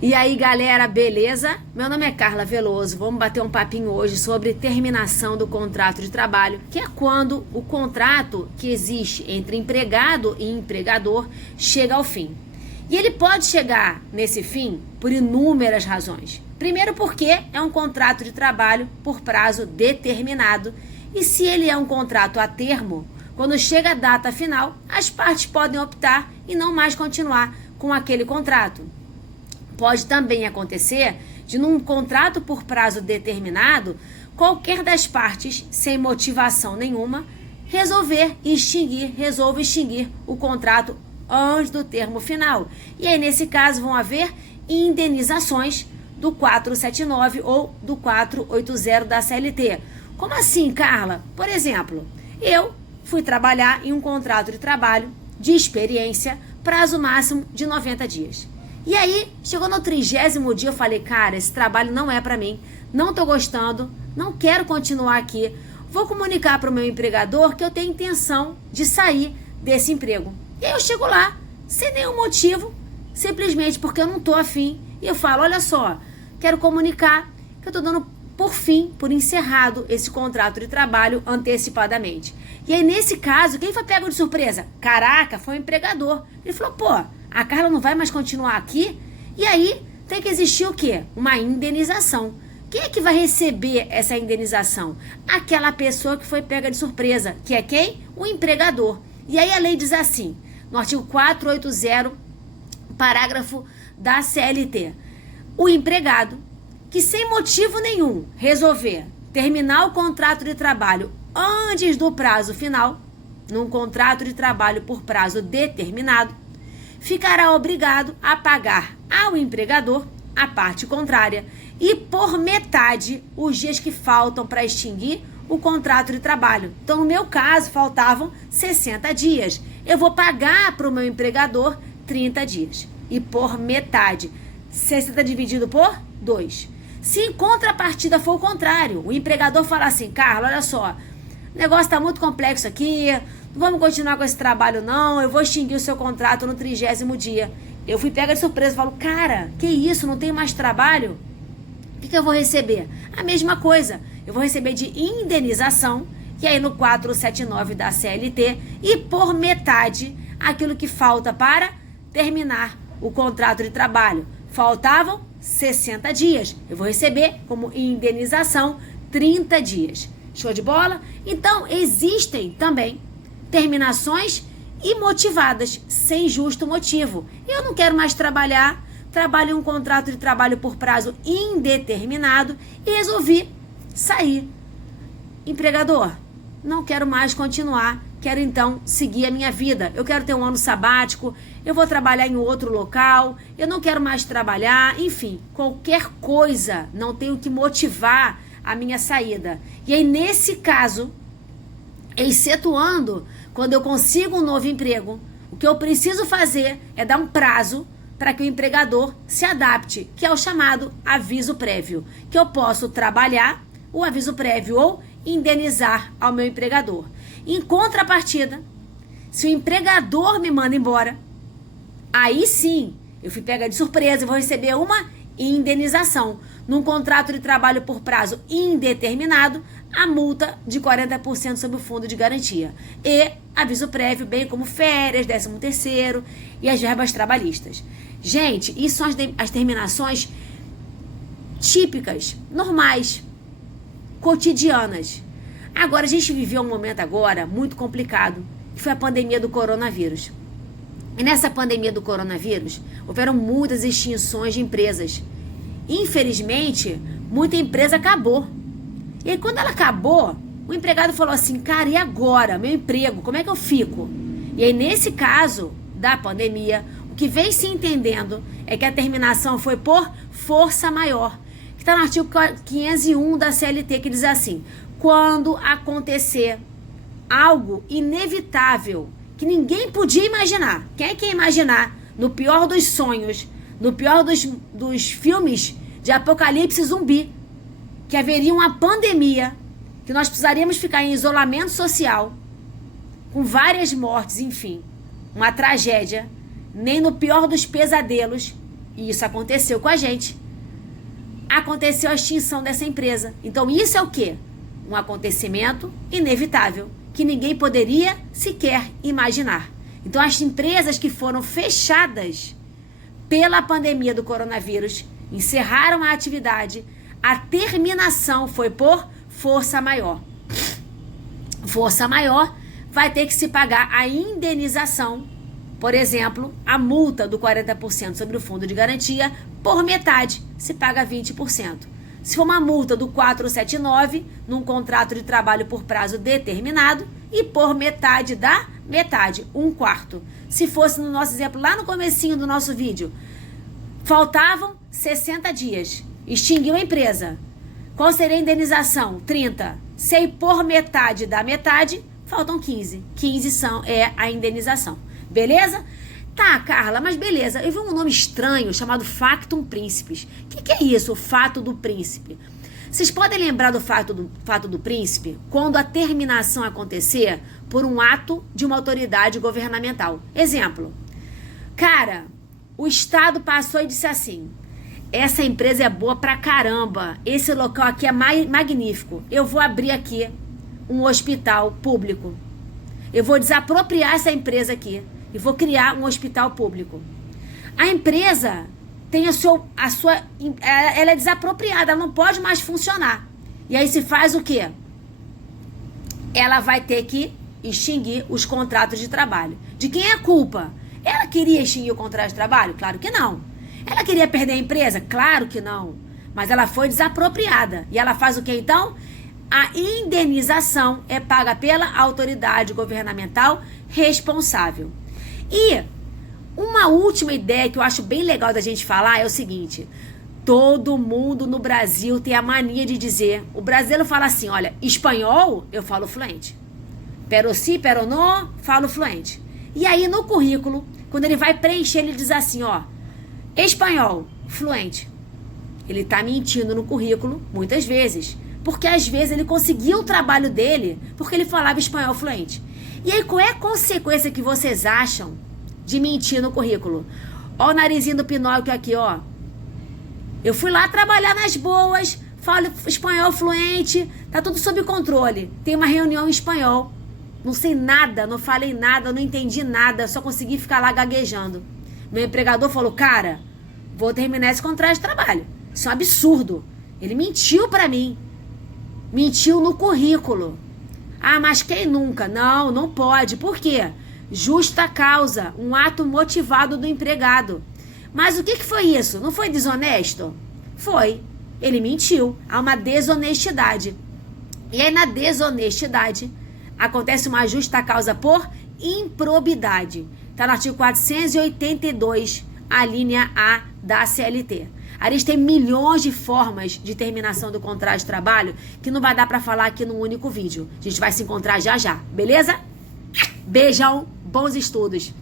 E aí, galera, beleza? Meu nome é Carla Veloso. Vamos bater um papinho hoje sobre terminação do contrato de trabalho, que é quando o contrato que existe entre empregado e empregador chega ao fim. E ele pode chegar nesse fim por inúmeras razões. Primeiro, porque é um contrato de trabalho por prazo determinado. E se ele é um contrato a termo, quando chega a data final, as partes podem optar e não mais continuar com aquele contrato. Pode também acontecer de, num contrato por prazo determinado, qualquer das partes, sem motivação nenhuma, resolve extinguir o contrato antes do termo final. E aí, nesse caso, vão haver indenizações do 479 ou do 480 da CLT. Como assim, Carla? Por exemplo, eu fui trabalhar em um contrato de trabalho de experiência, prazo máximo de 90 dias. E aí, chegou no 30º dia, eu falei, cara, esse trabalho não é pra mim, não tô gostando, não quero continuar aqui, vou comunicar pro meu empregador que eu tenho intenção de sair desse emprego. E aí eu chego lá, sem nenhum motivo, simplesmente porque eu não tô afim, e eu falo, olha só, quero comunicar que eu tô dando por fim, por encerrado esse contrato de trabalho antecipadamente. E aí, nesse caso, quem foi pego de surpresa? Caraca, foi o empregador. Ele falou, pô, a Carla não vai mais continuar aqui? E aí, tem que existir o quê? Uma indenização. Quem é que vai receber essa indenização? Aquela pessoa que foi pega de surpresa, que é quem? O empregador. E aí a lei diz assim, no artigo 480, parágrafo da CLT, o empregado que sem motivo nenhum resolver terminar o contrato de trabalho antes do prazo final, num contrato de trabalho por prazo determinado, ficará obrigado a pagar ao empregador a parte contrária e por metade os dias que faltam para extinguir o contrato de trabalho. Então, no meu caso, faltavam 60 dias. Eu vou pagar para o meu empregador 30 dias. E por metade, 60 dividido por 2. Se em contrapartida for o contrário, o empregador fala assim, Carla, olha só, o negócio está muito complexo aqui, não vamos continuar com esse trabalho não, eu vou extinguir o seu contrato no 30º dia. Eu fui pega de surpresa e falo, cara, que isso, não tem mais trabalho? O que eu vou receber? A mesma coisa, eu vou receber de indenização, que aí no 479 da CLT, e por metade aquilo que falta para terminar o contrato de trabalho. Faltavam 60 dias. Eu vou receber como indenização 30 dias. Show de bola? Então, existem também terminações imotivadas, sem justo motivo. Eu não quero mais trabalhar, trabalho em um contrato de trabalho por prazo indeterminado e resolvi sair. Empregador, não quero mais continuar, quero então seguir a minha vida. Eu quero ter um ano sabático, eu vou trabalhar em outro local, eu não quero mais trabalhar, enfim, qualquer coisa, não tenho que motivar a minha saída. E aí, nesse caso, excetuando quando eu consigo um novo emprego, o que eu preciso fazer é dar um prazo para que o empregador se adapte, que é o chamado aviso prévio, que eu posso trabalhar o aviso prévio ou indenizar ao meu empregador. Em contrapartida, se o empregador me manda embora, aí sim, eu fui pega de surpresa e vou receber uma indenização. Num contrato de trabalho por prazo indeterminado, a multa de 40% sobre o fundo de garantia. E aviso prévio, bem como férias, 13º e as verbas trabalhistas. Gente, isso são as terminações típicas, normais, cotidianas. Agora, a gente viveu um momento agora muito complicado, que foi a pandemia do coronavírus. E nessa pandemia do coronavírus, houveram muitas extinções de empresas. Infelizmente, muita empresa acabou. E aí, quando ela acabou, o empregado falou assim, cara, e agora? Meu emprego, como é que eu fico? E aí, nesse caso da pandemia, o que vem se entendendo é que a terminação foi por força maior, que está no artigo 501 da CLT, que diz assim, quando acontecer algo inevitável, que ninguém podia imaginar. Quem é que ia imaginar, no pior dos sonhos, no pior dos filmes de apocalipse zumbi, que haveria uma pandemia, que nós precisaríamos ficar em isolamento social, com várias mortes, enfim, uma tragédia, nem no pior dos pesadelos E isso aconteceu com a gente. Aconteceu a extinção dessa empresa. Então isso é o quê? Um acontecimento inevitável, que ninguém poderia sequer imaginar. Então as empresas que foram fechadas pela pandemia do coronavírus encerraram a atividade. A terminação foi por força maior. Força maior vai ter que se pagar a indenização, por exemplo, a multa do 40% sobre o fundo de garantia, por metade, se paga 20%. Se for uma multa do 479, num contrato de trabalho por prazo determinado, e por metade da metade, 1/4. Se fosse no nosso exemplo, lá no comecinho do nosso vídeo, faltavam 60 dias, extinguiu a empresa. Qual seria a indenização? 30. Se por metade da metade, faltam 15. 15 é a indenização. Beleza? Tá, Carla, mas beleza. Eu vi um nome estranho chamado Factum Principis. O que é isso, o fato do príncipe? Vocês podem lembrar do fato do príncipe quando a terminação acontecer por um ato de uma autoridade governamental. Exemplo. Cara, o Estado passou e disse assim: essa empresa é boa pra caramba, esse local aqui é magnífico, eu vou abrir aqui um hospital público. Eu vou desapropriar essa empresa aqui e vou criar um hospital público. A empresa tem ela é desapropriada, ela não pode mais funcionar. E aí se faz o quê? Ela vai ter que extinguir os contratos de trabalho. De quem é a culpa? Ela queria extinguir o contrato de trabalho? Claro que não. Ela queria perder a empresa? Claro que não. Mas ela foi desapropriada. E ela faz o que então? A indenização é paga pela autoridade governamental responsável. E uma última ideia que eu acho bem legal da gente falar é o seguinte: todo mundo no Brasil tem a mania de dizer, o brasileiro fala assim, olha, espanhol eu falo fluente, pero sí, pero no, falo fluente. E aí no currículo, quando ele vai preencher, ele diz assim, ó, espanhol, fluente. Ele tá mentindo no currículo muitas vezes, porque às vezes ele conseguiu o trabalho dele porque ele falava espanhol fluente. E aí qual é a consequência que vocês acham de mentir no currículo? Ó o narizinho do Pinóquio aqui, ó. Eu fui lá trabalhar nas boas, falo espanhol fluente, tá tudo sob controle. Tem uma reunião em espanhol. Não sei nada, não falei nada, não entendi nada, só consegui ficar lá gaguejando. Meu empregador falou, cara, vou terminar esse contrato de trabalho. Isso é um absurdo. Ele mentiu pra mim. Mentiu no currículo. Ah, mas quem nunca? Não, não pode. Por quê? Justa causa, um ato motivado do empregado. Mas o que foi isso? Não foi desonesto? Foi. Ele mentiu. Há uma desonestidade. E aí na desonestidade acontece uma justa causa por improbidade. Está no artigo 482, a linha A da CLT. Aí eles têm milhões de formas de terminação do contrato de trabalho que não vai dar para falar aqui num único vídeo. A gente vai se encontrar já já, beleza? Beijão, bons estudos!